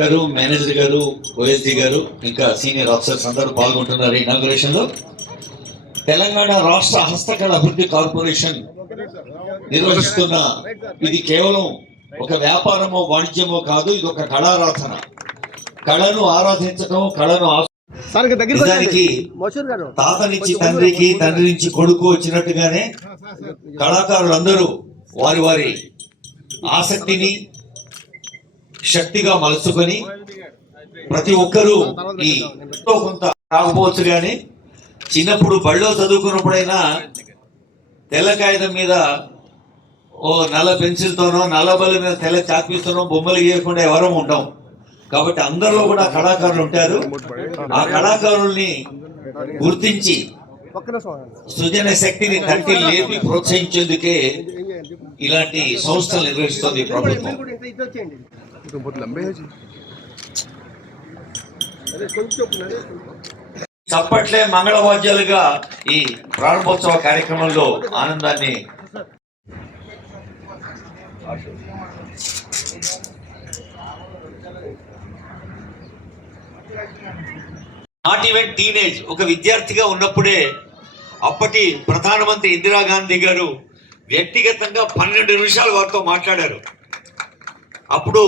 గారు, మేనేజర్ గారు, ఓఎస్డి గారు, ఇంకా సీనియర్ ఆఫీసర్స్ అందరూ పాల్గొంటున్నారు ఇనాగ్రేషన్ లో. తెలంగాణ రాష్ట్ర హస్తకళ అభివృద్ధి కార్పొరేషన్ నిర్వహిస్తున్న ఇది కేవలం ఒక వ్యాపారమో వాణిజ్యమో కాదు, ఇది ఒక కళారాధన. కళను ఆరాధించడం, కళను నిజానికి తాత నుంచి తండ్రికి, తండ్రి నుంచి కొడుకు వచ్చినట్టుగానే కళాకారులందరూ వారి వారి ఆసక్తిని శక్తిగా మలుచుకొని ప్రతి ఒక్కరూ ఈ కొంత రాకపోవచ్చు. కానీ చిన్నప్పుడు బళ్ళో చదువుకున్నప్పుడైనా తెల్ల కాగితం మీద ఓ నల్ల పెన్సిల్తోనో నల్ల బల్ల మీద తెల్ల చాక్పీస్తోనో బొమ్మలు గీయకుండా ఎవరూ ఉంటాం. కాబట్టి అందరిలో కూడా కళాకారులు ఉంటారు. ఆ కళాకారుల్ని గుర్తించి సృజన శక్తిని తట్టి లేపి ప్రోత్సహించేందుకే ఇలాంటి సంస్థలు నిర్వహిస్తుంది ప్రభుత్వం. చప్పట్లే మంగళవాద్యాలుగా ఈ ప్రారంభోత్సవ కార్యక్రమంలో ఆనందాన్ని నాట్ ఈవెన్ టీనేజ్ ఒక విద్యార్థిగా ఉన్నప్పుడే అప్పటి ప్రధానమంత్రి ఇందిరాగాంధీ గారు వ్యక్తిగతంగా 12 నిమిషాలు వారితో మాట్లాడారు. అప్పుడే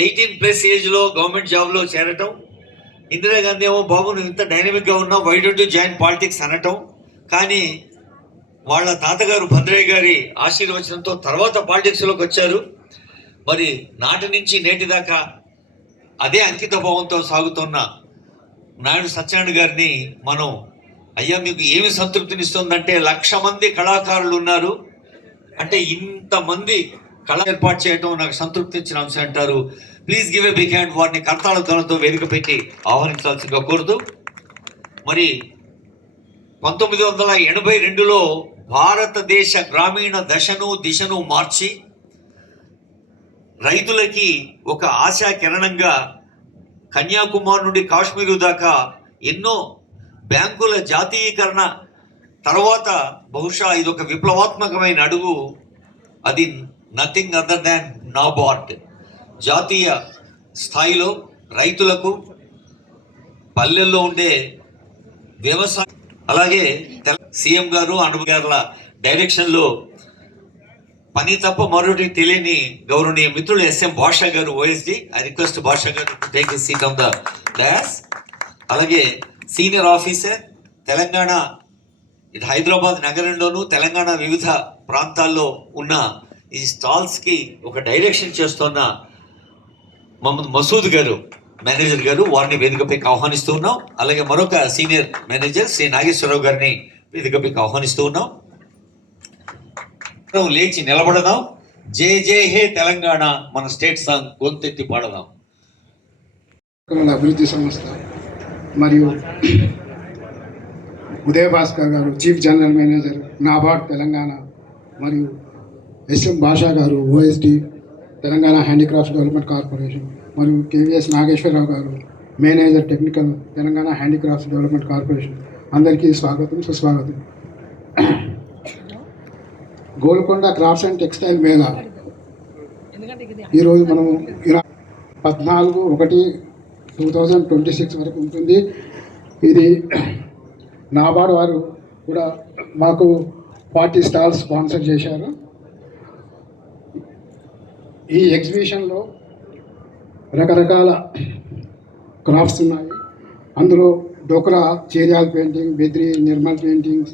18+ ఏజ్లో గవర్నమెంట్ జాబ్లో చేరటం. ఇందిరాగాంధీ ఏమో బాబు నువ్వు ఇంత డైనమిక్గా ఉన్నావు, why don't you join politics అనటం. కానీ వాళ్ళ తాతగారు భద్రయ్య గారి ఆశీర్వచనంతో తర్వాత పాలిటిక్స్లోకి వచ్చారు. మరి నాటి నుంచి నేటి దాకా అదే అంకిత భావంతో సాగుతున్న నాయుడు సత్యనారాయణ గారిని మనం అయ్యా మీకు ఏమి సంతృప్తినిస్తుందంటే 1,00,000 మంది కళాకారులు ఉన్నారు అంటే ఇంతమంది కళ ఏర్పాటు చేయడం నాకు సంతృప్తించిన అంశం అంటారు. Please give a big hand. వారిని కర్తాళ ధ్వనులతో వేదిక పెట్టి ఆహ్వానించాల్సిందిగా కోరుతూ, మరి 1982లో భారతదేశ గ్రామీణ దశను దిశను మార్చి రైతులకి ఒక ఆశా కిరణంగా కన్యాకుమారి నుండి కాశ్మీరు దాకా ఎన్నో బ్యాంకుల జాతీయకరణ తర్వాత బహుశా ఇది ఒక విప్లవాత్మకమైన అడుగు. అది నథింగ్ అదర్ దాన్ నాబార్డ్. జాతీయ స్థాయిలో రైతులకు పల్లెల్లో ఉండే వ్యవసాయం, అలాగే సీఎం గారు అనుభవ డైరెక్షన్లో పని తప్ప మరొకటి తెలియని గౌరవనీయ మిత్రులు S M Bhasha garu OSD. I request భాషా గారు to take the seat on the dais. అలాగే సీనియర్ ఆఫీసర్ తెలంగాణ ఇటు హైదరాబాద్ నగరంలోను తెలంగాణ వివిధ ప్రాంతాల్లో ఉన్న ఈ స్టాల్స్కి ఒక డైరెక్షన్ చేస్తున్న మహమ్మద్ మసూద్ గారు మేనేజర్ గారు, వారిని వేదికపైకి ఆహ్వానిస్తూ ఉన్నాం. అలాగే మరొక సీనియర్ మేనేజర్ శ్రీ నాగేశ్వరరావు గారిని వేదికపైకి ఆహ్వానిస్తూ ఉన్నాం. లేచి నిలబడదాం. జై జై హే తెలంగాణ మన స్టేట్ సాంగ్ గొంతెత్తి పాడదాం. అభివృద్ధి సంస్థ మరియు ఉదయ్ భాస్కర్ గారు chief general manager NABARD Telangana, మరియు S M Bhasha garu OSD Telangana handicrafts development corporation, మరియు కేవీఎస్ నాగేశ్వరరావు గారు manager technical Telangana handicrafts development corporation, అందరికీ స్వాగతం సుస్వాగతం. Golconda crafts and textile Mela ఈరోజు మనము 14/1/2026 వరకు ఉంటుంది. ఇది నాబార్డ్ వారు కూడా మాకు 40 స్టాల్స్ స్పాన్సర్ చేశారు. ఈ ఎగ్జిబిషన్లో రకరకాల క్రాఫ్ట్స్ ఉన్నాయి. అందులో Dokra, Cheriyal painting, Bidri, Nirmal paintings,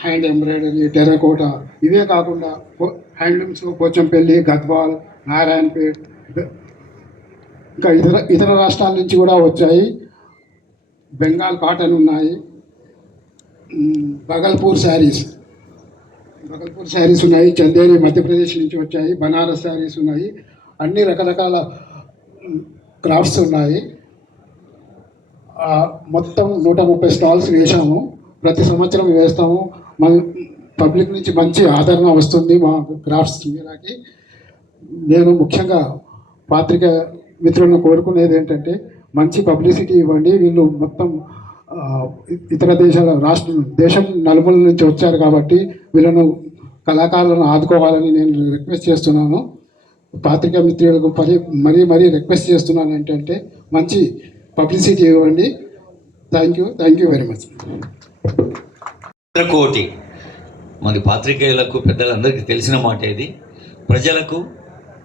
hand embroidery, terracotta, ఇవే కాకుండా హ్యాండ్లూమ్స్ పోచంపల్లి, గద్వాల్, నారాయణపేట్, ఇంకా ఇతర రాష్ట్రాల నుంచి కూడా వచ్చాయి. బెంగాల్ కాటన్ ఉన్నాయి, బగల్పూర్ శారీస్ ఉన్నాయి, చందేరి మధ్యప్రదేశ్ నుంచి వచ్చాయి, బనారస్ శారీస్ ఉన్నాయి. అన్ని రకరకాల క్రాఫ్ట్స్ ఉన్నాయి. మొత్తం 130 స్టాల్స్ వేసాము. ప్రతి సంవత్సరం వేస్తాము. మన పబ్లిక్ నుంచి మంచి ఆదరణ వస్తుంది మా క్రాఫ్ట్స్ మీదకి. నేను ముఖ్యంగా పాత్రిక మిత్రులను కోరుకునేది ఏంటంటే మంచి పబ్లిసిటీ ఇవ్వండి. వీళ్ళు మొత్తం ఇతర దేశాల దేశం నలుమూల నుంచి వచ్చారు కాబట్టి వీళ్ళను కళాకారులను ఆదుకోవాలని నేను రిక్వెస్ట్ చేస్తున్నాను. పాత్రికా మిత్రులకు మరీ రిక్వెస్ట్ చేస్తున్నాను ఏంటంటే మంచి పబ్లిసిటీ ఇవ్వండి. Thank you very much. కోటి మరి పాత్రికేయులకు పెద్దలందరికీ తెలిసిన మాట ఇది. ప్రజలకు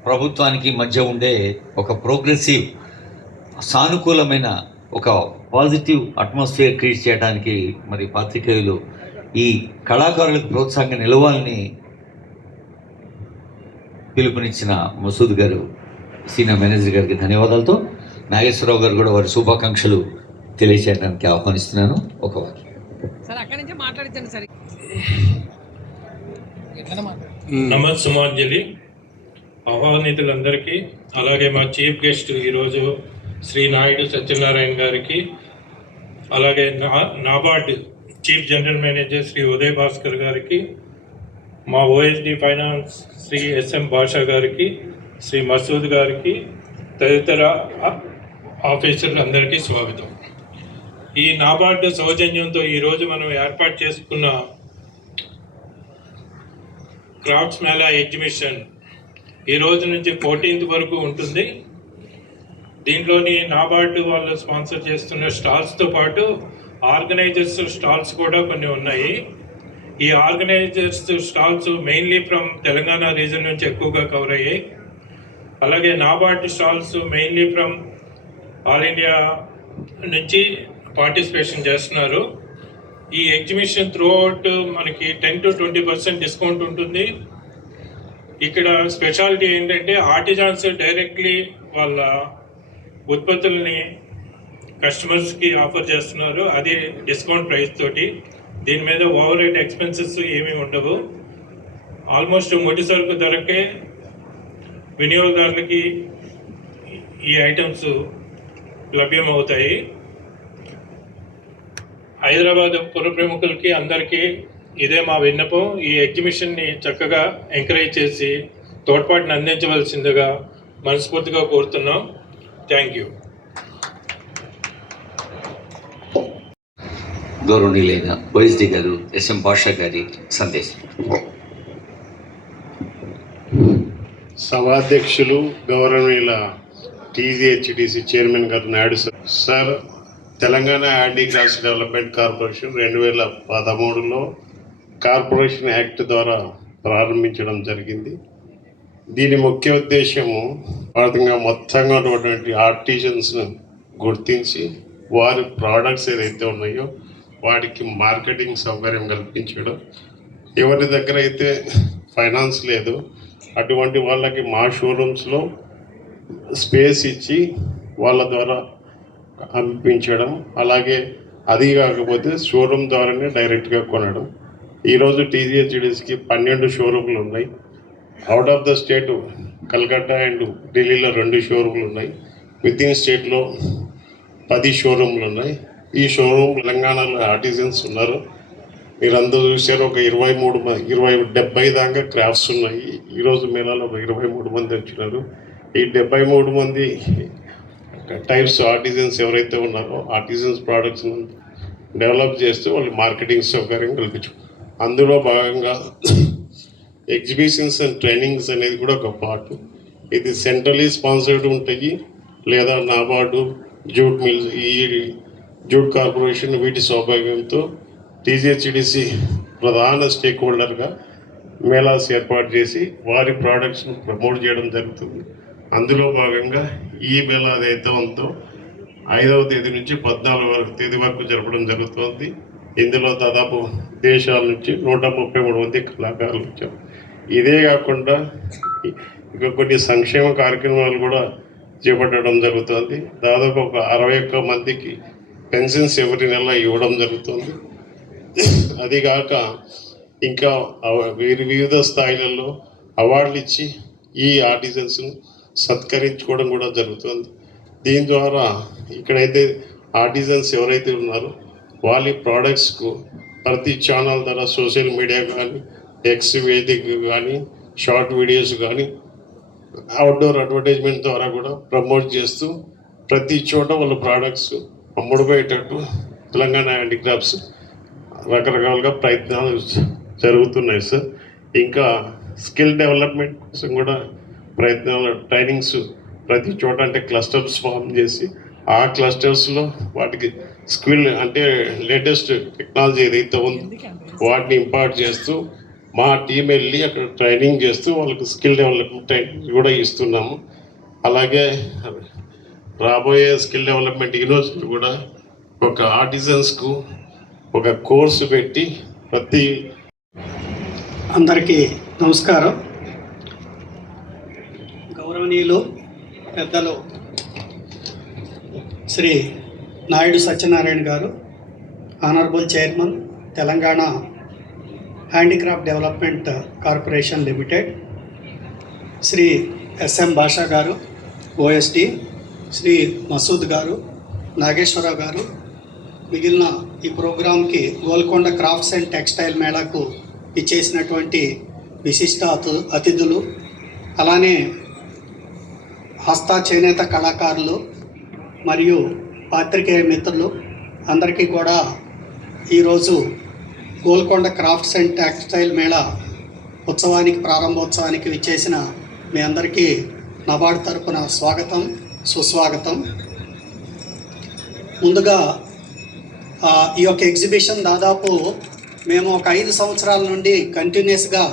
ప్రభుత్వానికి మధ్య ఉండే ఒక ప్రోగ్రెసివ్ సానుకూలమైన ఒక పాజిటివ్ అట్మాస్ఫియర్ క్రియేట్ చేయడానికి మరి పాత్రికేయులు ఈ కళాకారులకు ప్రోత్సాహంగా నిలవాలని పిలుపునిచ్చిన మసూద్ గారు, సీనియర్ మేనేజర్ గారికి ధన్యవాదాలతో నాగేశ్వరరావు గారు కూడా వారి శుభాకాంక్షలు తెలియజేయడానికి ఆహ్వానిస్తున్నాను. ఒక వాక్యం నమస్సుమాంజలి. ఆహ్వానితులందరికీ, అలాగే మా చీఫ్ గెస్ట్ ఈరోజు శ్రీ నాయుడు సత్యనారాయణ గారికి, అలాగే NABARD chief general manager Shri Uday Bhaskar గారికి, మా ఓఎస్డి ఫైనాన్స్ శ్రీ ఎస్ఎం భాషా గారికి, శ్రీ మసూద్ గారికి, తదితర ఆఫీసర్లందరికీ స్వాగతం. ఈ నాబార్డు సౌజన్యంతో ఈరోజు మనం ఏర్పాటు చేసుకున్న క్రాఫ్ట్స్ మేళా ఎగ్జిబిషన్ ఈ రోజు నుంచి 14th వరకు ఉంటుంది. దీంట్లోని నాబార్డు వాళ్ళు స్పాన్సర్ చేస్తున్న స్టాల్స్తో పాటు ఆర్గనైజర్స్ స్టాల్స్ కూడా కొన్ని ఉన్నాయి. ఈ organisers stalls mainly from Telangana reason నుంచి ఎక్కువగా కవర్ అయ్యాయి. అలాగే NABARD stalls mainly from all India నుంచి పార్టిసిపేషన్ చేస్తున్నారు. ఈ ఎగ్జిబిషన్ త్రూ అవుట్ మనకి 10 to 20% డిస్కౌంట్ ఉంటుంది. ఇక్కడ స్పెషాలిటీ ఏంటంటే ఆర్టిజాన్స్ డైరెక్ట్లీ వాళ్ళ ఉత్పత్తుల్ని కస్టమర్స్కి ఆఫర్ చేస్తున్నారు. అది డిస్కౌంట్ ప్రైస్ తోటి. దీని మీద ఓవర్ హెడ్ ఎక్స్పెన్సెస్ ఏమీ ఉండవు. ఆల్మోస్ట్ ముడి సరుకు ధరకే వినియోగదారులకి ఈ ఐటమ్స్ లభ్యమవుతాయి. హైదరాబాద్ పుర ప్రముఖులకి అందరికీ ఇదే మా విన్నపం. ఈ ఎగ్జిబిషన్ని చక్కగా ఎంకరేజ్ చేసి తోడ్పాటుని అందించవలసిందిగా మనస్ఫూర్తిగా కోరుతున్నాం. Thank you. గౌరవనీయులైన ఓఎస్డి గారు, ఎస్ఎం భాషా గారి సందేశం. సభాధ్యక్షులు గౌరవనీయుల టీజీహెచ్డిసి చైర్మన్ గారు Naidu sir, Telangana handicrafts development corporation 2013లో కార్పొరేషన్ యాక్ట్ ద్వారా ప్రారంభించడం జరిగింది. దీని ముఖ్య ఉద్దేశము భారతంగా మొత్తంగా ఉన్నటువంటి ఆర్టిజన్స్ను గుర్తించి వారి ప్రోడక్ట్స్ ఏదైతే ఉన్నాయో వాటికి మార్కెటింగ్ సౌకర్యం కల్పించడం. ఎవరి దగ్గర అయితే ఫైనాన్స్ లేదు అటువంటి వాళ్ళకి మా షోరూమ్స్లో స్పేస్ ఇచ్చి వాళ్ళ ద్వారా అమ్మించడం. అలాగే అది కాకపోతే షోరూమ్ ద్వారానే డైరెక్ట్గా కొనడం. ఈరోజు టీజీహెచ్డిసికి 12 షోరూమ్లు ఉన్నాయి. Out of the state Calcutta and ఢిల్లీలో 2 షోరూమ్లు ఉన్నాయి. విత్ ఇన్ స్టేట్లో 10 షోరూమ్లు ఉన్నాయి. ఈ షోరూమ్ తెలంగాణలో ఆర్టిజన్స్ ఉన్నారు. మీరందరూ చూశారు. ఒక 70 దాకా క్రాఫ్ట్స్ ఉన్నాయి. ఈరోజు మేళాలో ఒక 23 మంది వచ్చినారు. ఈ 73 మంది టైప్స్ ఆర్టిజన్స్ ఎవరైతే ఉన్నారో ఆర్టిజన్స్ ప్రోడక్ట్స్ డెవలప్ చేస్తూ వాళ్ళు మార్కెటింగ్ సౌకర్యం కల్పించు. అందులో భాగంగా ఎగ్జిబిషన్స్ అండ్ ట్రైనింగ్స్ అనేది కూడా ఒక పార్ట్. ఇది సెంట్రలీ స్పాన్సర్డ్ ఉంటాయి, లేదా నాబార్డు, జూట్ మిల్స్, ఈ జూట్ కార్పొరేషన్ వీటి సౌభాగ్యంతో టీజీహెచ్డిసి ప్రధాన స్టేక్ హోల్డర్గా మేళాస్ ఏర్పాటు చేసి వారి ప్రోడక్ట్స్ను ప్రమోట్ చేయడం జరుగుతుంది. అందులో భాగంగా ఈ మేళా ఏదైతే ఉందో 5వ తేదీ నుంచి 14వ తేదీ వరకు జరపడం జరుగుతుంది. ఇందులో దాదాపు దేశాల నుంచి 133 మంది కళాకారులు వచ్చారు. ఇదే కాకుండా ఇక కొన్ని సంక్షేమ కార్యక్రమాలు కూడా చేపట్టడం జరుగుతుంది. దాదాపు ఒక 61 మందికి పెన్షన్స్ ఎవరి నెల ఇవ్వడం జరుగుతుంది. అదిగాక ఇంకా వివిధ స్థాయిలలో అవార్డులు ఇచ్చి ఈ ఆర్టిజన్స్ను సత్కరించుకోవడం కూడా జరుగుతుంది. దీని ద్వారా ఇక్కడైతే ఆర్టిజన్స్ ఎవరైతే ఉన్నారో వాళ్ళ ప్రోడక్ట్స్కు ప్రతి ఛానల్ ద్వారా సోషల్ మీడియా కానీ, ఎక్స్ వేదిక కానీ, షార్ట్ వీడియోస్ కానీ, అవుట్డోర్ అడ్వర్టైజ్మెంట్ ద్వారా కూడా ప్రమోట్ చేస్తూ ప్రతి చోట వాళ్ళ ప్రోడక్ట్స్ అమ్ముడుపోయేటట్టు తెలంగాణ హ్యాండీక్రాఫ్ట్స్ రకరకాలుగా ప్రయత్నాలు జరుగుతున్నాయి సార్. ఇంకా స్కిల్ డెవలప్మెంట్ కోసం కూడా ప్రయత్నాలు ట్రైనింగ్స్ ప్రతి చోట అంటే క్లస్టర్స్ ఫామ్ చేసి ఆ క్లస్టర్స్లో వాటికి స్కిల్ అంటే లేటెస్ట్ టెక్నాలజీ ఏదైతే ఉందో వాటిని ఇంపార్ట్ చేస్తూ మా టీం వెళ్ళి అక్కడ ట్రైనింగ్ చేస్తూ వాళ్ళకి స్కిల్ డెవలప్మెంట్ ట్రైనింగ్ కూడా ఇస్తున్నాము. అలాగే రాబోయే స్కిల్ డెవలప్మెంట్ యూనివర్సిటీ కూడా ఒక ఆర్టిజన్స్కు ఒక కోర్సు పెట్టి ప్రతి అందరికీ నమస్కారం. గౌరవనీయులు పెద్దలు Shri Naidu Satyanarayana garu, honourable chairman Telangana handicraft development corporation limited, Shri S M Bhasha garu OSD, Shri Masood గారు, నాగేశ్వరరావు గారు, మిగిలిన ఈ ప్రోగ్రాంకి గోల్కొండ క్రాఫ్ట్స్ అండ్ టెక్స్టైల్ మేళాకు ఇచ్చేసినటువంటి విశిష్ట అతిథులు, అలానే హస్త చేనేత కళాకారులు మరియు పాత్రికేయ మిత్రులు అందరికీ కూడా ఈరోజు Golconda crafts and textile mela ఉత్సవానికి ప్రారంభోత్సవానికి విచ్చేసిన మీ అందరికీ నబార్డ్ తరపున స్వాగతం, సుస్వాగతం. ముందుగా ఈ యొక్క ఎగ్జిబిషన్ దాదాపు మేము ఒక 5 సంవత్సరాల నుండి కంటిన్యూస్గా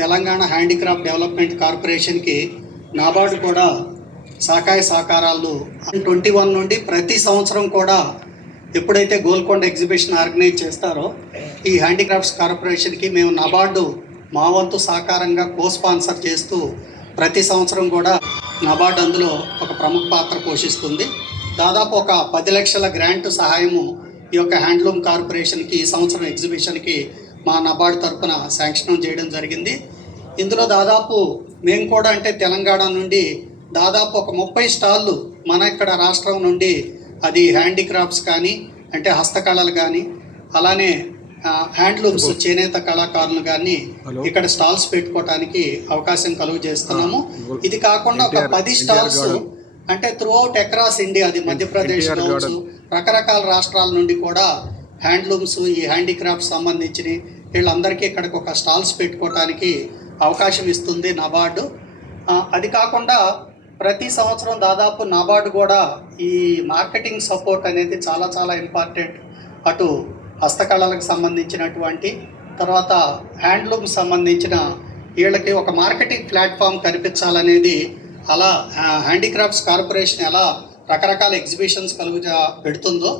తెలంగాణ హ్యాండిక్రాఫ్ట్ డెవలప్మెంట్ కార్పొరేషన్కి నాబార్డు కూడా సహాయ సహకారాలు 21 నుండి ప్రతి సంవత్సరం కూడా ఎప్పుడైతే గోల్కొండ ఎగ్జిబిషన్ ఆర్గనైజ్ చేస్తారో ఈ హ్యాండిక్రాఫ్ట్స్ కార్పొరేషన్కి మేము నాబార్డు మా వంతు సహకారంగా స్పాన్సర్ చేస్తూ ప్రతి సంవత్సరం కూడా నాబార్డు అందులో ఒక ప్రముఖ పాత్ర పోషిస్తుంది. దాదాపు ఒక 10 లక్షల గ్రాంట్ సహాయము ఈ యొక్క హ్యాండ్లూమ్ కార్పొరేషన్కి ఈ సంవత్సరం ఎగ్జిబిషన్కి మా నాబార్డు తరఫున శాంక్షన్ చేయడం జరిగింది. ఇందులో దాదాపు మేము కూడా అంటే తెలంగాణ నుండి దాదాపు ఒక 30 స్టాళ్ళు మన ఇక్కడ రాష్ట్రం నుండి అది హ్యాండిక్రాఫ్ట్స్ కానీ అంటే హస్తకళలు కానీ అలానే హ్యాండ్లూమ్స్ చేనేత కళాకారులు కానీ ఇక్కడ స్టాల్స్ పెట్టుకోవడానికి అవకాశం కలుగు చేస్తున్నాము. ఇది కాకుండా ఒక 10 స్టాల్స్ అంటే త్రూఅవుట్ అక్రాస్ ఇండియా, అది మధ్యప్రదేశ్ కావచ్చు, రకరకాల రాష్ట్రాల నుండి కూడా హ్యాండ్లూమ్స్ ఈ హ్యాండిక్రాఫ్ట్స్ సంబంధించిన వీళ్ళందరికీ ఇక్కడికి ఒక స్టాల్స్ పెట్టుకోవడానికి అవకాశం ఇస్తుంది నాబార్డు. అది కాకుండా ప్రతి సంవత్సరం దాదాపు నాబార్డు కూడా ఈ మార్కెటింగ్ సపోర్ట్ అనేది చాలా చాలా ఇంపార్టెంట్. అటు హస్తకళలకు సంబంధించినటువంటి తర్వాత హ్యాండ్లూమ్ సంబంధించిన వీళ్ళకి ఒక మార్కెటింగ్ ప్లాట్ఫామ్ కనిపించాలనేది, అలా హ్యాండిక్రాఫ్ట్స్ కార్పొరేషన్ ఎలా రకరకాల ఎగ్జిబిషన్స్ పెడుతుందో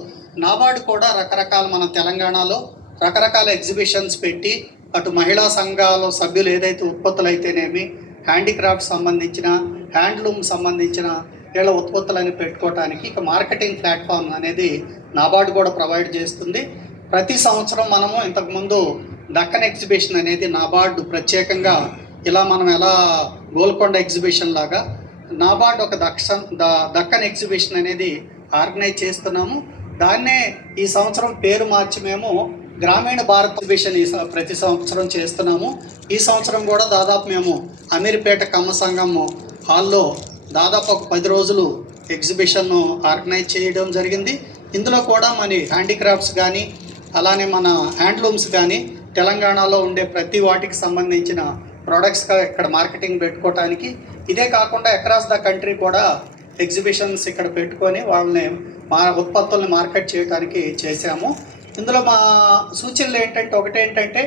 నాబార్డు కూడా రకరకాల మన తెలంగాణలో రకరకాల ఎగ్జిబిషన్స్ పెట్టి అటు మహిళా సంఘాల సభ్యులు ఏదైతే ఉత్పత్తులు అయితేనేమి హ్యాండిక్రాఫ్ట్ సంబంధించిన హ్యాండ్లూమ్ సంబంధించిన వీళ్ళ ఉత్పత్తులని పెట్టుకోవడానికి ఇక మార్కెటింగ్ ప్లాట్ఫామ్ అనేది నాబార్డు కూడా ప్రొవైడ్ చేస్తుంది. ప్రతి సంవత్సరం మనము ఇంతకుముందు దక్కన్ ఎగ్జిబిషన్ అనేది నాబార్డు ప్రత్యేకంగా ఇలా మనం ఎలా గోల్కొండ ఎగ్జిబిషన్ లాగా నాబార్డు ఒక దక్కన్ ఎగ్జిబిషన్ అనేది ఆర్గనైజ్ చేస్తున్నాము. దాన్నే ఈ సంవత్సరం పేరు మార్చి మేము గ్రామీణ భారత ఎగ్జిబిషన్ ప్రతి సంవత్సరం చేస్తున్నాము. ఈ సంవత్సరం కూడా దాదాపు మేము అమీర్పేట కమ్మ సంఘం హాల్లో దాదాపు ఒక 10 రోజులు ఎగ్జిబిషన్ను ఆర్గనైజ్ చేయడం జరిగింది. ఇందులో కూడా మన హ్యాండిక్రాఫ్ట్స్ కానీ అలానే మన హ్యాండ్లూమ్స్ కానీ తెలంగాణలో ఉండే ప్రతి వాటికి సంబంధించిన ప్రోడక్ట్స్గా ఇక్కడ మార్కెటింగ్ పెట్టుకోవటానికి, ఇదే కాకుండా అక్రాస్ ద కంట్రీ కూడా ఎగ్జిబిషన్స్ ఇక్కడ పెట్టుకొని వాళ్ళని ఉత్పత్తుల్ని మార్కెట్ చేయడానికి చేశాము. ఇందులో మా సూచనలు ఏంటంటే ఒకటేంటంటే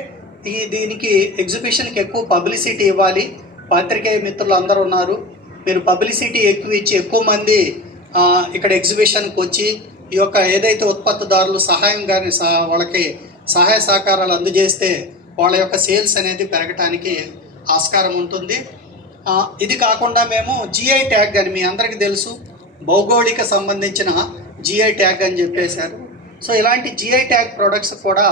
దీనికి ఎగ్జిబిషన్కి ఎక్కువ పబ్లిసిటీ ఇవ్వాలి. పాత్రికేయ మిత్రులు అందరూ ఉన్నారు, మీరు పబ్లిసిటీ ఎక్కువ ఇచ్చి ఎక్కువ మంది ఇక్కడ ఎగ్జిబిషన్కి వచ్చి ఈ యొక్క ఏదైతే ఉత్పత్తిదారులు సహాయం కానీ వాళ్ళకి సహాయ సహకారాలు అందజేస్తే వాళ్ళ యొక్క సేల్స్ అనేది పెరగటానికి ఆస్కారం ఉంటుంది. ఇది కాకుండా మేము జిఐ ట్యాగ్ అని మీ అందరికీ తెలుసు, భౌగోళిక సంబంధించిన జిఐ ట్యాగ్ అని చెప్పేశారు. సో ఇలాంటి జిఐ ట్యాగ్ ప్రొడక్ట్స్ కూడా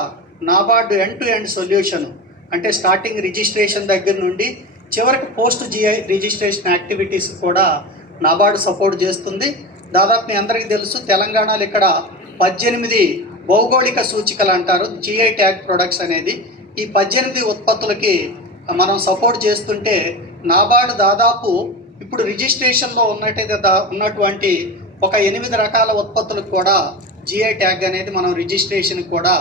NABARD end to end solution అంటే స్టార్టింగ్ రిజిస్ట్రేషన్ దగ్గర నుండి చివరికి పోస్ట్ జిఐ రిజిస్ట్రేషన్ యాక్టివిటీస్ కూడా నాబార్డు సపోర్ట్ చేస్తుంది. దాదాపు మీ అందరికీ తెలుసు తెలంగాణలో ఇక్కడ 18 భౌగోళిక సూచికలు అంటారు జిఐ ట్యాగ్ ప్రొడక్ట్స్ అనేది. ఈ 18 ఉత్పత్తులకి మనం సపోర్ట్ చేస్తుంటే నాబార్డు దాదాపు ఇప్పుడు రిజిస్ట్రేషన్లో ఉన్నటువంటి ఒక 8 రకాల ఉత్పత్తులకు కూడా జిఐ ట్యాగ్ అనేది మనం రిజిస్ట్రేషన్ కూడా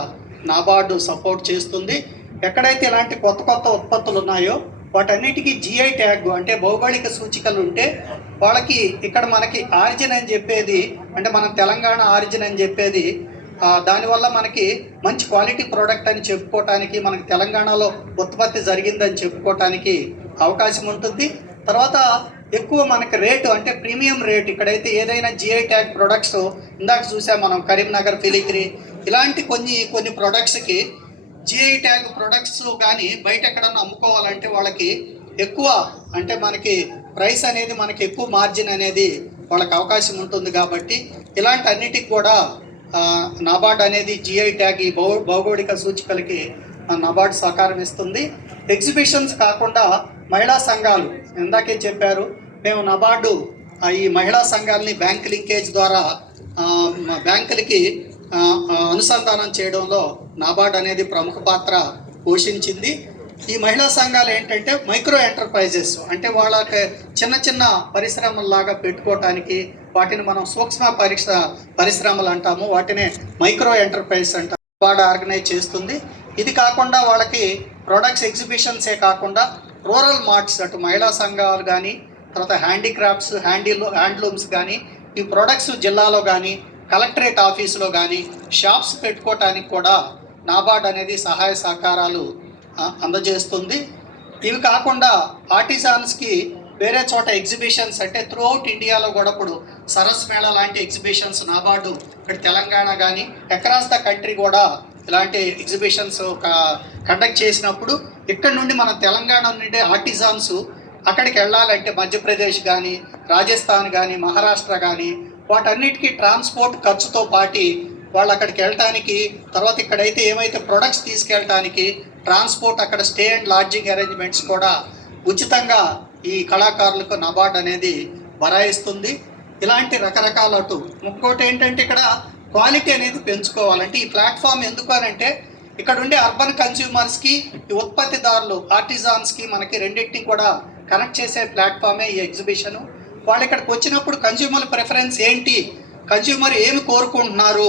నాబార్డు సపోర్ట్ చేస్తుంది. ఎక్కడైతే ఇలాంటి కొత్త ఉత్పత్తులు ఉన్నాయో వాటన్నిటికీ జిఐ ట్యాగ్ అంటే భౌగోళిక సూచికలు ఉంటే వాళ్ళకి ఇక్కడ మనకి ఆరిజిన్ అని చెప్పేది, అంటే మనం తెలంగాణ ఆరిజిన్ అని చెప్పేది, దానివల్ల మనకి మంచి క్వాలిటీ ప్రోడక్ట్ అని చెప్పుకోవటానికి, మనకి తెలంగాణలో ఉత్పత్తి జరిగిందని చెప్పుకోవటానికి అవకాశం ఉంటుంది. తర్వాత ఎక్కువ మనకి రేటు అంటే ప్రీమియం రేట్, ఇక్కడైతే ఏదైనా జిఐ ట్యాగ్ ప్రొడక్ట్స్ ఇందాక చూసాం మనం, కరీంనగర్ ఫిలిగ్రీ ఇలాంటి కొన్ని ప్రొడక్ట్స్కి జిఐ ట్యాగ్ ప్రొడక్ట్స్ కానీ బయట ఎక్కడన్నా అమ్ముకోవాలంటే వాళ్ళకి ఎక్కువ, అంటే మనకి ప్రైస్ అనేది మనకి ఎక్కువ మార్జిన్ అనేది వాళ్ళకి అవకాశం ఉంటుంది. కాబట్టి ఇలాంటి అన్నిటికి కూడా నాబార్డ్ అనేది జిఐ ట్యాగ్ ఈ భౌగోళిక సూచికలకి నాబార్డ్ సహకారం ఇస్తుంది. ఎగ్జిబిషన్స్ కాకుండా మహిళా సంఘాలు ఇందాకే చెప్పారు, మేము నాబార్డు ఈ మహిళా సంఘాలని బ్యాంక్ లింకేజ్ ద్వారా బ్యాంకులకి అనుసంధానం చేయడంలో నాబార్డ్ అనేది ప్రముఖ పాత్ర పోషించింది. ఈ మహిళా సంఘాలు ఏంటంటే మైక్రో ఎంటర్ప్రైజెస్, అంటే వాళ్ళకి చిన్న చిన్న పరిశ్రమల్లాగా పెట్టుకోవటానికి, వాటిని మనం సూక్ష్మ పరిశ్రమలు అంటాము, వాటినే మైక్రో ఎంటర్ప్రైజ్ అంటాము, నాబార్డ్ ఆర్గనైజ్ చేస్తుంది. ఇది కాకుండా వాళ్ళకి ప్రొడక్ట్స్ ఎగ్జిబిషన్సే కాకుండా రూరల్ మార్ట్స్, అటు మహిళా సంఘాలు కానీ, తర్వాత హ్యాండీక్రాఫ్ట్స్ హ్యాండ్లూమ్స్ కానీ, ఈ ప్రొడక్ట్స్ జిల్లాలో కానీ కలెక్టరేట్ ఆఫీసులో కానీ షాప్స్ పెట్టుకోవటానికి కూడా నాబార్డ్ అనేది సహాయ సహకారాలు అందజేస్తుంది. ఇవి కాకుండా ఆర్టిజాన్స్కి వేరే చోట ఎగ్జిబిషన్స్, అంటే త్రూ అవుట్ ఇండియాలో కూడా ఇప్పుడు సరస్ మేళా లాంటి ఎగ్జిబిషన్స్ నాబార్డు ఇక్కడ తెలంగాణ కానీ అక్రాస్ ద కంట్రీ కూడా ఇలాంటి ఎగ్జిబిషన్స్ కండక్ట్ చేసినప్పుడు ఇక్కడ నుండి మన తెలంగాణ నుండి ఆర్టిజాన్స్ అక్కడికి వెళ్ళాలంటే మధ్యప్రదేశ్ కానీ, రాజస్థాన్ కానీ, మహారాష్ట్ర కానీ, వాటన్నిటికీ ట్రాన్స్పోర్ట్ ఖర్చుతో పాటు వాళ్ళు అక్కడికి వెళ్ళటానికి, తర్వాత ఇక్కడైతే ఏమైతే ప్రొడక్ట్స్ తీసుకెళ్ళటానికి ట్రాన్స్పోర్ట్, అక్కడ స్టే అండ్ లాడ్జింగ్ అరేంజ్మెంట్స్ కూడా ఉచితంగా ఈ కళాకారులకు నాబార్డ్ అనేది బరాయిస్తుంది. ఇలాంటి రకరకాల ఇంకోటి ఏంటంటే ఇక్కడ క్వాలిటీ అనేది పెంచుకోవాలంటే ఈ ప్లాట్ఫామ్ ఎందుకు అనంటే ఇక్కడ ఉండే అర్బన్ కన్స్యూమర్స్కి, ఈ ఉత్పత్తిదారులు ఆర్టిజాన్స్కి మనకి రెండింటిని కూడా కనెక్ట్ చేసే ప్లాట్ఫామే ఈ ఎగ్జిబిషను. వాళ్ళు ఇక్కడికి వచ్చినప్పుడు కన్స్యూమర్ ప్రిఫరెన్స్ ఏంటి, కన్స్యూమర్ ఏమి కోరుకుంటున్నారు,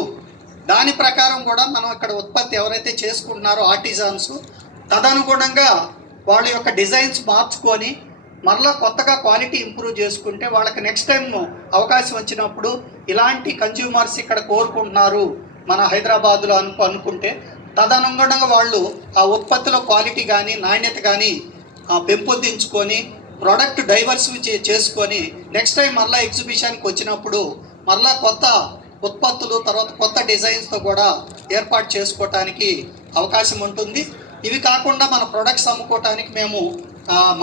దాని ప్రకారం కూడా మనం ఇక్కడ ఉత్పత్తి ఎవరైతే చేసుకుంటున్నారో ఆర్టిజాన్స్, తదనుగుణంగా వాళ్ళ యొక్క డిజైన్స్ మార్చుకొని మరలా కొత్తగా క్వాలిటీ ఇంప్రూవ్ చేసుకుంటే వాళ్ళకి నెక్స్ట్ టైం అవకాశం వచ్చినప్పుడు ఇలాంటి కన్స్యూమర్స్ ఇక్కడ కోరుకుంటున్నారు మన హైదరాబాద్లో అనుకుంటే తదనుగుణంగా వాళ్ళు ఆ ఉత్పత్తిలో క్వాలిటీ కానీ నాణ్యత కానీ పెంపొందించుకొని ప్రోడక్ట్ డైవర్సిఫై చేసుకొని నెక్స్ట్ టైం మరలా ఎగ్జిబిషన్కి వచ్చినప్పుడు మరలా కొత్త ఉత్పత్తులు, తర్వాత కొత్త డిజైన్స్తో కూడా ఏర్పాటు చేసుకోవటానికి అవకాశం ఉంటుంది. ఇవి కాకుండా మన ప్రొడక్ట్స్ అమ్ముకోవటానికి మేము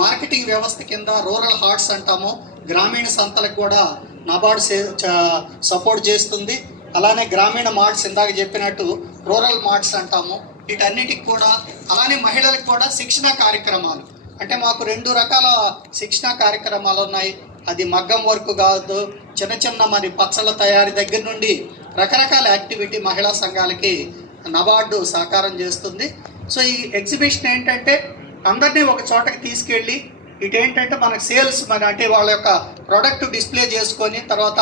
మార్కెటింగ్ వ్యవస్థ కింద రూరల్ హార్ట్స్ అంటాము, గ్రామీణ సంతలకు కూడా నాబార్డ్ సపోర్ట్ చేస్తుంది. అలానే గ్రామీణ మార్ట్స్ ఇందాక చెప్పినట్టు రూరల్ మార్ట్స్ అంటాము. వీటన్నిటికి కూడా అలానే మహిళలకు కూడా శిక్షణ కార్యక్రమాలు, అంటే మాకు 2 రకాల శిక్షణ కార్యక్రమాలు ఉన్నాయి. అది మగ్గం వర్క్ కాదు, చిన్న చిన్న మరి పచ్చళ్ళ తయారీ దగ్గర నుండి రకరకాల యాక్టివిటీ మహిళా సంఘాలకి నాబార్డు సహకారం చేస్తుంది. సో ఈ ఎగ్జిబిషన్ ఏంటంటే అందరినీ ఒక చోటకి తీసుకెళ్ళి ఇటేంటంటే మనకు సేల్స్ అంటే వాళ్ళ యొక్క ప్రోడక్ట్ డిస్ప్లే చేసుకొని తర్వాత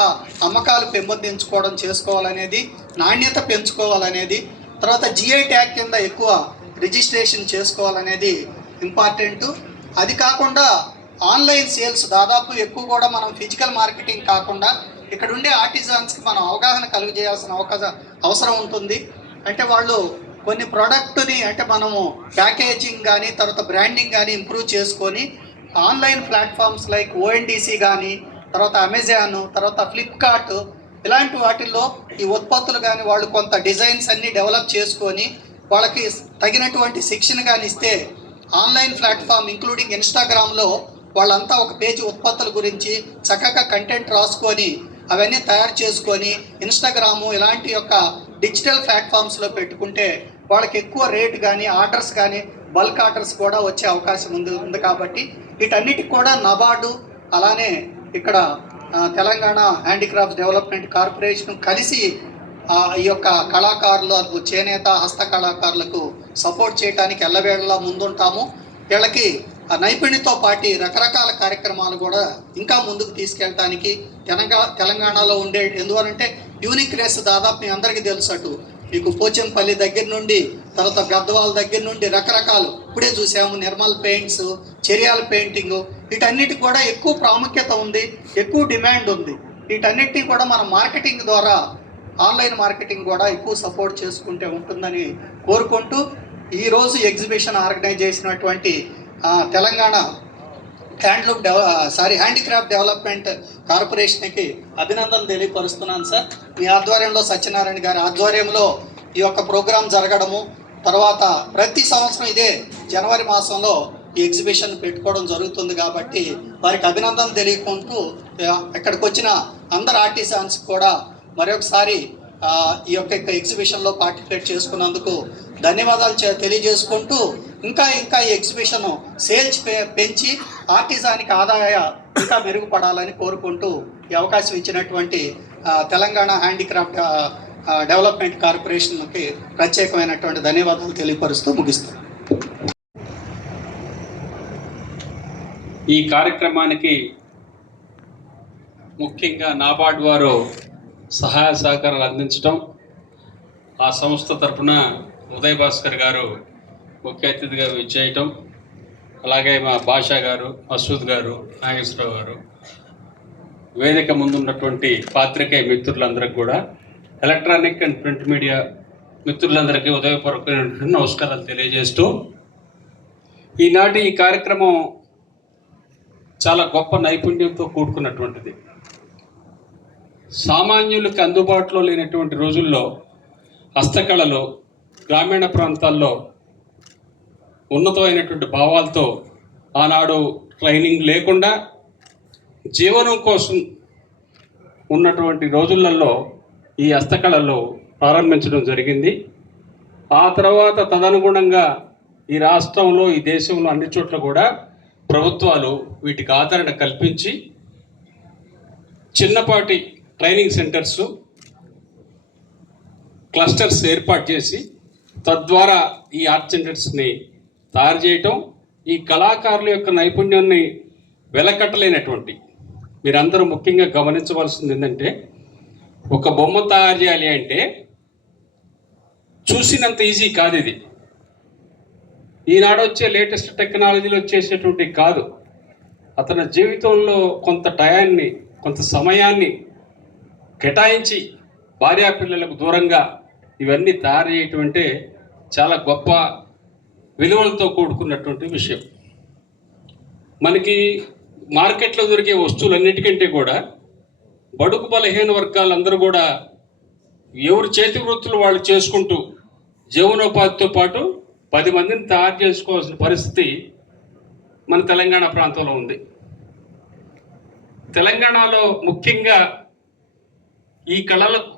అమ్మకాలు పెంపొందించుకోవడం చేసుకోవాలనేది, నాణ్యత పెంచుకోవాలనేది, తర్వాత జిఐ ట్యాగ్ కింద ఎక్కువ రిజిస్ట్రేషన్ చేసుకోవాలనేది ఇంపార్టెంట్. అది కాకుండా ఆన్లైన్ సేల్స్ దాదాపు ఎక్కువ కూడా మనం ఫిజికల్ మార్కెటింగ్ కాకుండా ఇక్కడ ఉండే ఆర్టిజాన్స్కి మనం అవగాహన కలుగజేయాల్సిన అవసరం ఉంటుంది. అంటే వాళ్ళు కొన్ని ప్రోడక్ట్ని అంటే మనము ప్యాకేజింగ్ కానీ తర్వాత బ్రాండింగ్ కానీ ఇంప్రూవ్ చేసుకొని ఆన్లైన్ ప్లాట్ఫామ్స్ లైక్ ఓఎన్డీసీ కానీ, తర్వాత అమెజాన్, తర్వాత ఫ్లిప్కార్ట్ ఇలాంటి వాటిల్లో ఈ ఉత్పత్తులు కానీ వాళ్ళు కొంత డిజైన్స్ అన్నీ డెవలప్ చేసుకొని వాళ్ళకి తగినటువంటి శిక్షణ కానీ ఇస్తే ఆన్లైన్ ప్లాట్ఫామ్ ఇంక్లూడింగ్ ఇన్స్టాగ్రామ్లో వాళ్ళంతా ఒక పేజీ ఉత్పత్తుల గురించి చక్కగా కంటెంట్ రాసుకొని అవన్నీ తయారు చేసుకొని ఇన్స్టాగ్రాము ఇలాంటి యొక్క డిజిటల్ ప్లాట్ఫామ్స్లో పెట్టుకుంటే వాళ్ళకి ఎక్కువ రేట్ కానీ ఆర్డర్స్ కానీ బల్క్ ఆర్డర్స్ కూడా వచ్చే అవకాశం ఉంది. కాబట్టి వీటన్నిటికి కూడా నాబార్డు అలానే ఇక్కడ తెలంగాణ హ్యాండీక్రాఫ్ట్ డెవలప్మెంట్ కార్పొరేషన్ కలిసి ఈ యొక్క కళాకారులకు, చేనేత హస్త కళాకారులకు సపోర్ట్ చేయడానికి ఎల్లవేళలా ముందుంటాము. వీళ్ళకి నైపుణ్యతో పాటు రకరకాల కార్యక్రమాలు కూడా ఇంకా ముందుకు తీసుకెళ్ళడానికి తెలంగాణలో ఉండే, ఎందువలంటే యూనిక్నెస్ దాదాపు మీ అందరికీ తెలుసు. అటు మీకు పోచంపల్లి దగ్గర నుండి తర్వాత గద్వాల దగ్గర నుండి రకరకాలు ఇప్పుడే చూసాము, నిర్మల్ పెయింట్స్, చెరియాల పెయింటింగ్, వీటన్నిటికి కూడా ఎక్కువ ప్రాముఖ్యత ఉంది, ఎక్కువ డిమాండ్ ఉంది. వీటన్నిటిని కూడా మనం మార్కెటింగ్ ద్వారా, ఆన్లైన్ మార్కెటింగ్ కూడా ఎక్కువ సపోర్ట్ చేసుకుంటే ఉంటుందని కోరుకుంటూ ఈరోజు ఎగ్జిబిషన్ ఆర్గనైజ్ చేసినటువంటి తెలంగాణ హ్యాండీక్రాఫ్ట్ డెవలప్మెంట్ కార్పొరేషన్కి అభినందనలు తెలియపరుస్తున్నాను సార్. మీ ఆధ్వర్యంలో, సత్యనారాయణ గారి ఆధ్వర్యంలో ఈ యొక్క ప్రోగ్రాం జరగడము, తర్వాత ప్రతి సంవత్సరం ఇదే జనవరి మాసంలో ఈ ఎగ్జిబిషన్ పెట్టుకోవడం జరుగుతుంది కాబట్టి వారికి అభినందనలు తెలియకుంటూ ఇక్కడికి వచ్చిన అందరు ఆర్టిజాన్స్ కూడా మరొకసారి ఈ యొక్క ఎగ్జిబిషన్లో పార్టిసిపేట్ చేసుకున్నందుకు ధన్యవాదాలు తెలియజేసుకుంటూ ఇంకా ఈ ఎగ్జిబిషన్ సేల్స్ పెంచి ఆర్టిజానికి ఆదాయ ఇంకా మెరుగుపడాలని కోరుకుంటూ ఈ అవకాశం ఇచ్చినటువంటి తెలంగాణ హ్యాండీక్రాఫ్ట్ డెవలప్మెంట్ కార్పొరేషన్కి ప్రత్యేకమైనటువంటి ధన్యవాదాలు తెలియపరుస్తూ ముగిస్తాను. ఈ కార్యక్రమానికి ముఖ్యంగా నాబార్డ్ వారు సహాయ సహకారాలు అందించడం, ఆ సంస్థ తరఫున ఉదయ్ భాస్కర్ గారు ముఖ్య అతిథిగా విచ్చేయటం, అలాగే మా భాషా గారు, మసూద్ గారు, నాగేశ్వరరావు గారు, వేదిక ముందున్నటువంటి పాత్రికేయ మిత్రులందరికీ కూడా, ఎలక్ట్రానిక్ అండ్ ప్రింట్ మీడియా మిత్రులందరికీ ఉదయపూర్వకమైనటువంటి నమస్కారాలు తెలియజేస్తూ, ఈనాటి ఈ కార్యక్రమం చాలా గొప్ప నైపుణ్యంతో కూడుకున్నటువంటిది. సామాన్యులకు అందుబాటులో లేనటువంటి రోజుల్లో హస్తకళలు గ్రామీణ ప్రాంతాల్లో ఉన్నతమైనటువంటి భావాలతో ఆనాడు ట్రైనింగ్ లేకుండా జీవనం కోసం ఉన్నటువంటి రోజులలో ఈ హస్తకళలు ప్రారంభించడం జరిగింది. ఆ తర్వాత తదనుగుణంగా ఈ రాష్ట్రంలో, ఈ దేశంలో అన్ని చోట్ల కూడా ప్రభుత్వాలు వీటికి ఆదరణ కల్పించి చిన్నపాటి ట్రైనింగ్ సెంటర్స్, క్లస్టర్స్ ఏర్పాటు చేసి తద్వారా ఈ ఆర్ట్ సెంటర్స్ని తయారు చేయటం, ఈ కళాకారుల యొక్క నైపుణ్యాన్ని వెలకట్టలేనటువంటి, మీరందరూ ముఖ్యంగా గమనించవలసింది ఏంటంటే, ఒక బొమ్మ తయారు చేయాలి అంటే చూసినంత ఈజీ కాదు ఇది. ఈనాడు వచ్చే లేటెస్ట్ టెక్నాలజీలో వచ్చేసేటువంటి కాదు. అతని జీవితంలో కొంత టయాన్ని, కొంత సమయాన్ని కేటాయించి భార్యాపిల్లలకు దూరంగా ఇవన్నీ తయారు చేయటం అంటే చాలా గొప్ప విలువలతో కూడుకున్నటువంటి విషయం. మనకి మార్కెట్లో దొరికే వస్తువులన్నిటికంటే కూడా బడుగు బలహీన వర్గాలందరూ కూడా ఎవరి చేతి వృత్తులు వాళ్ళు చేసుకుంటూ జీవనోపాధితో పాటు 10 మందిని తయారు చేసుకోవాల్సిన పరిస్థితి మన తెలంగాణ ప్రాంతంలో ఉంది. తెలంగాణలో ముఖ్యంగా ఈ కళలకు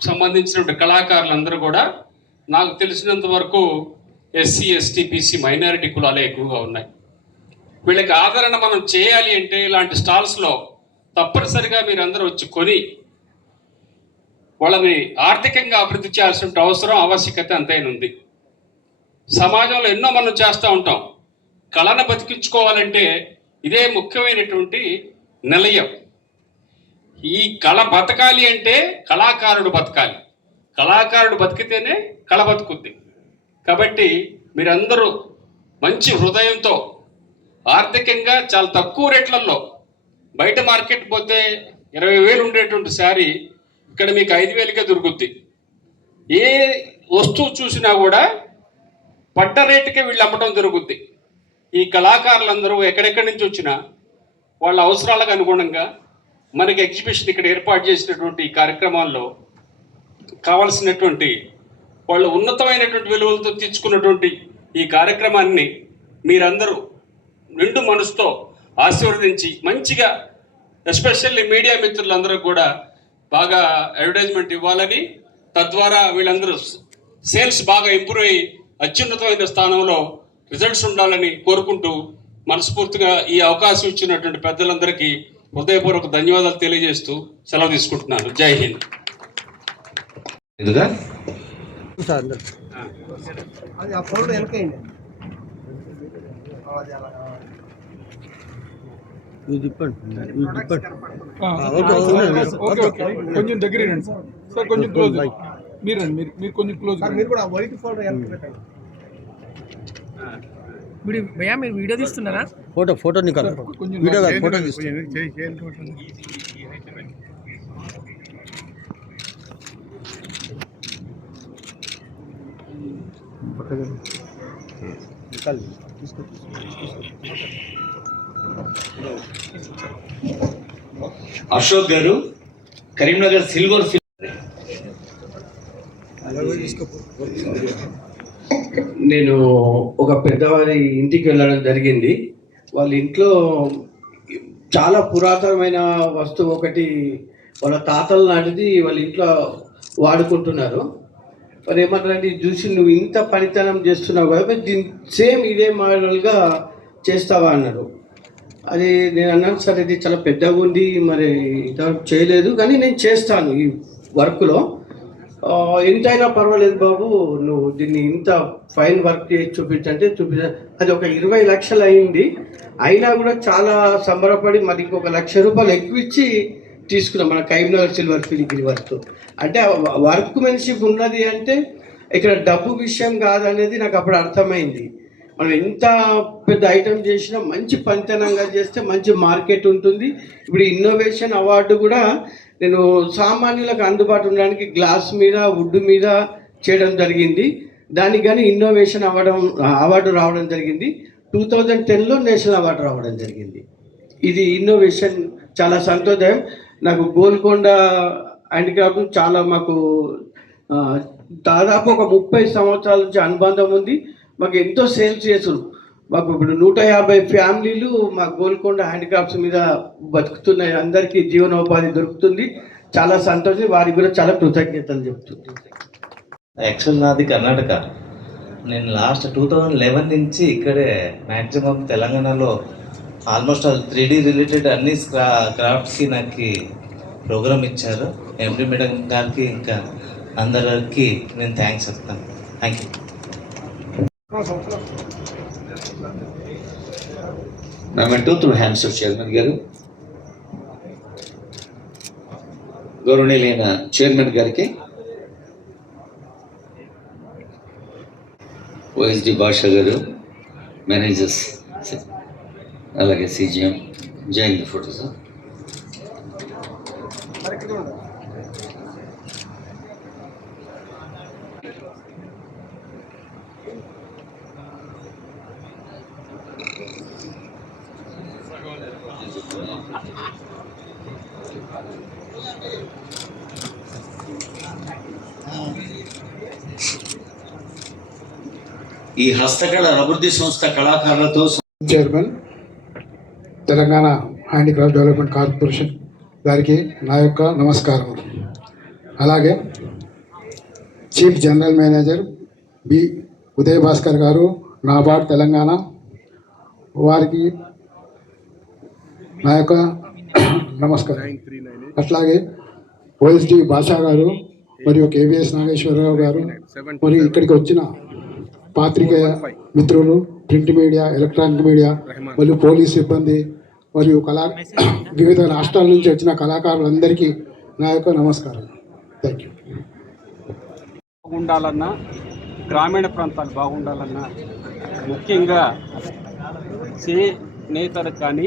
సంబంధించిన కళాకారులందరూ కూడా నాకు తెలిసినంత వరకు ఎస్సీ, ఎస్టీ, బీసీ మైనారిటీ కులాలే ఎక్కువగా ఉన్నాయి. వీళ్ళకి ఆదరణ మనం చేయాలి అంటే ఇలాంటి స్టాల్స్లో తప్పనిసరిగా మీరందరూ వచ్చి కొని వాళ్ళని ఆర్థికంగా అభివృద్ధి చేయాల్సిన అవసరం, ఆవశ్యకత ఎంతైనా ఉంది. సమాజంలో ఎన్నో మనం చేస్తూ ఉంటాం. కళను బతికించుకోవాలంటే ఇదే ముఖ్యమైనటువంటి నిలయం. ఈ కళ బతకాలి అంటే కళాకారుడు బతకాలి, కళాకారుడు బతికితేనే కళ బతుకుద్ది. కాబట్టి మీరందరూ మంచి హృదయంతో ఆర్థికంగా చాలా తక్కువ రేట్లలో, బయట మార్కెట్ పోతే 20,000 ఉండేటువంటి శారీ ఇక్కడ మీకు 5,000కే దొరుకుద్ది. ఏ వస్తువు చూసినా కూడా పడ్డ రేటుకే వీళ్ళు అమ్మటం జరుగుద్ది. ఈ కళాకారులందరూ ఎక్కడెక్కడి నుంచి వచ్చినా వాళ్ళ అవసరాలకు అనుగుణంగా మనకి ఎగ్జిబిషన్ ఇక్కడ ఏర్పాటు చేసినటువంటి ఈ కార్యక్రమాల్లో కావాల్సినటువంటి వాళ్ళు ఉన్నతమైనటువంటి విలువలతో తీర్చుకున్నటువంటి ఈ కార్యక్రమాన్ని మీరందరూ నిండు మనసుతో ఆశీర్వదించి మంచిగా, ఎస్పెషల్లీ మీడియా మిత్రులందరూ కూడా బాగా అడ్వర్టైజ్మెంట్ ఇవ్వాలని, తద్వారా వీళ్ళందరూ సేల్స్ బాగా ఇంప్రూవ్ అయ్యి అత్యున్నతమైన స్థానంలో రిజల్ట్స్ ఉండాలని కోరుకుంటూ మనస్ఫూర్తిగా ఈ అవకాశం ఇచ్చినటువంటి పెద్దలందరికీ హృదయపూర్వక ధన్యవాదాలు తెలియజేస్తూ సెలవు తీసుకుంటున్నాను. జై హింద్. కొంచెం దగ్గర సార్, కొంచెం క్లోజ్. మీరు కొంచెం క్లోజ్ మీరు కూడా వైట్ ఫోల్డర్ పెట్టండి. మీరు వీడియో తీస్తున్నారా? ఫోటో నికాల్ కొంచెం వీడియో కాదు ఫోటో తీసుకో. అశోక్ గారు కరీంనగర్ సిల్వర్ నేను ఒక పెద్దవారి ఇంటికి వెళ్ళడం జరిగింది. వాళ్ళ ఇంట్లో చాలా పురాతనమైన వస్తువు ఒకటి వాళ్ళ తాతల నాటిది వాళ్ళ ఇంట్లో వాడుకుంటున్నారు. మరి ఏమంటారంటే ఇది చూసి నువ్వు ఇంత పనితనం చేస్తున్నావు కదా, దీని సేమ్ ఇదే మోడల్గా చేస్తావా అన్నారు. అది నేను అన్నాను, సరే ఇది చాలా పెద్దగా ఉంది, మరి ఇంతవరకు చేయలేదు కానీ నేను చేస్తాను ఈ వర్క్లో, ఎంతైనా పర్వాలేదు బాబు, నువ్వు దీన్ని ఇంత ఫైన్ వర్క్ చేసి చూపించంటే అది ఒక 20 లక్షలు అయింది. అయినా కూడా చాలా సంబరపడి మరి ఇంకొక ₹1,00,000 ఎక్కువ ఇచ్చి తీసుకున్నాం మన కరీంనగర్ సిల్వర్ ఫిలిగ్రీ వర్క్. అంటే వర్క్ మెన్షిప్ ఉన్నది అంటే ఇక్కడ డబ్బు విషయం కాదనేది నాకు అప్పుడు అర్థమైంది. మనం ఎంత పెద్ద ఐటమ్ చేసినా మంచి పనితనంగా చేస్తే మంచి మార్కెట్ ఉంటుంది. ఇప్పుడు ఇన్నోవేషన్ అవార్డు కూడా నేను సామాన్యులకు అందుబాటు ఉండడానికి గ్లాస్ మీద వుడ్ మీద చేయడం జరిగింది. దానికి కానీ ఇన్నోవేషన్ అవార్డు రావడం జరిగింది. 2010లో నేషనల్ అవార్డు రావడం జరిగింది. ఇది ఇన్నోవేషన్ చాలా సంతోషం. నాకు గోల్కొండ హ్యాండిక్రాఫ్ట్ చాలా మాకు దాదాపు ఒక 30 సంవత్సరాల నుంచి అనుబంధం ఉంది. మాకు ఎంతో సేల్స్ చేస్తారు. మాకు ఇప్పుడు 150 ఫ్యామిలీలు మా గోల్కొండ హ్యాండిక్రాఫ్ట్స్ మీద బతుకుతున్నాయి. అందరికీ జీవనోపాధి దొరుకుతుంది. చాలా సంతోషం. వారికి కూడా చాలా కృతజ్ఞతలు చెప్తుంది. యాక్చువల్ నాది కర్ణాటక. నేను లాస్ట్ 2011 నుంచి ఇక్కడే మ్యాక్సిమం తెలంగాణలో ఆల్మోస్ట్ 3D రిలేటెడ్ అన్ని క్రాఫ్ట్స్కి నాకు ప్రోగ్రామ్ ఇచ్చారు. ఎండి మేడం గారికి ఇంకా అందరికి నేను థ్యాంక్స్ చెప్తాను. Thank you. Memento through hands of chairman గారు, గౌరవనీయులైన చైర్మన్ గారికి, ఓఎస్డి భాషా గారు, మేనేజర్స్, అలాగే CGM join the photo sir. ఈ హస్తకళ అభివృద్ధి సంస్థ కళాకారులతో chairman Telangana handicraft development corporation గారికి నా యొక్క నమస్కారం. అలాగే chief general manager B Uday Bhaskar గారు, నాబార్డ్ తెలంగాణ, వారికి నా యొక్క నమస్కారం. అట్లాగే ఓఎస్డి భాషా గారు మరియు కేవీఎస్ నాగేశ్వరరావు గారు, మరియు ఇక్కడికి వచ్చిన పాత్రికేయ మిత్రులు, ప్రింట్ మీడియా, ఎలక్ట్రానిక్ మీడియా, మరియు పోలీస్ సిబ్బంది, మరియు వివిధ రాష్ట్రాల నుంచి వచ్చిన కళాకారులందరికీ నా యొక్క నమస్కారం. Thank you. బాగుండాలన్నా, గ్రామీణ ప్రాంతాలు బాగుండాలన్నా ముఖ్యంగా చేనేతలు కానీ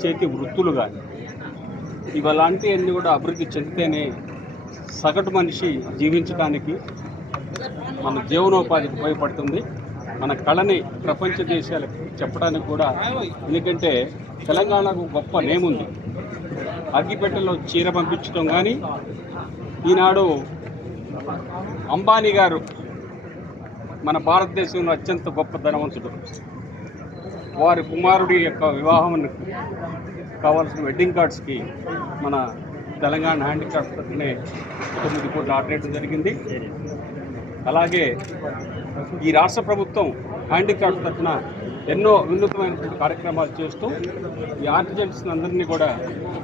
చేతి వృత్తులు కానీ ఇవలాంటివన్నీ కూడా అభివృద్ధి చెందితేనే సగటు మనిషి జీవించడానికి, మన జీవనోపాధికి ఉపయోగపడుతుంది. మన కళని ప్రపంచ దేశాలకు చెప్పడానికి కూడా. ఎందుకంటే తెలంగాణకు గొప్ప నేమ్ ఉంది. అగ్గిపెట్టెలో చీర పంపించడం కానీ, ఈనాడు అంబానీ గారు మన భారతదేశంలో అత్యంత గొప్ప ధనవంతుడు. వారి కుమారుడి యొక్క వివాహం కావాల్సిన వెడ్డింగ్ కార్డ్స్కి మన తెలంగాణ హ్యాండిక్రాఫ్ట్ తరఫునే 9 కోట్లు ఆర్డర్ చేయడం జరిగింది. అలాగే ఈ రాష్ట్ర ప్రభుత్వం హ్యాండిక్రాఫ్ట్ తరఫున ఎన్నో వినూత్నమైనటువంటి కార్యక్రమాలు చేస్తూ ఈ ఆర్టిజన్స్ అందరినీ కూడా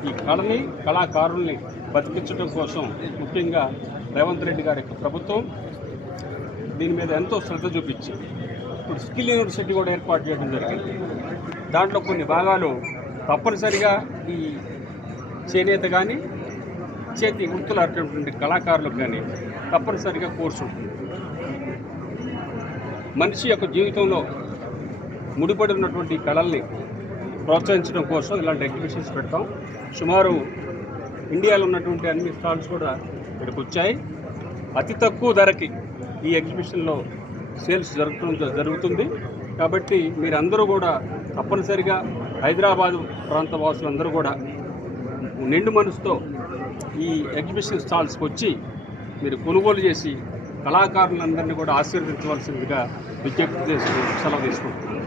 ఈ కళని, కళాకారుల్ని బతికించడం కోసం ముఖ్యంగా రేవంత్ రెడ్డి గారి యొక్క ప్రభుత్వం దీని మీద ఎంతో శ్రద్ధ చూపించి ఇప్పుడు స్కిల్ యూనివర్సిటీ కూడా ఏర్పాటు చేయడం జరిగింది. దాంట్లో కొన్ని భాగాలు తప్పనిసరిగా ఈ చేనేత కానీ, చేతి వృత్తులు అటువంటి కళాకారులకు కానీ తప్పనిసరిగా కోర్సు ఉంటుంది. మనిషి యొక్క జీవితంలో ముడిపడి ఉన్నటువంటి కళల్ని ప్రోత్సహించడం కోసం ఇలాంటి ఎగ్జిబిషన్స్ పెడతాం. సుమారు ఇండియాలో ఉన్నటువంటి అన్ని స్టాల్స్ కూడా ఇక్కడికి వచ్చాయి. అతి తక్కువ ధరకి ఈ ఎగ్జిబిషన్లో సేల్స్ జరుగుతుంది. కాబట్టి మీరందరూ కూడా తప్పనిసరిగా హైదరాబాదు ప్రాంత వాసులందరూ కూడా నిండు మనసుతో ఈ ఎగ్జిబిషన్ స్టాల్స్కి వచ్చి మీరు కొనుగోలు చేసి కళాకారులందరినీ కూడా ఆశీర్వదించవలసిందిగా విజ్ఞప్తి చేసి సెలవు తీసుకుంటున్నాను.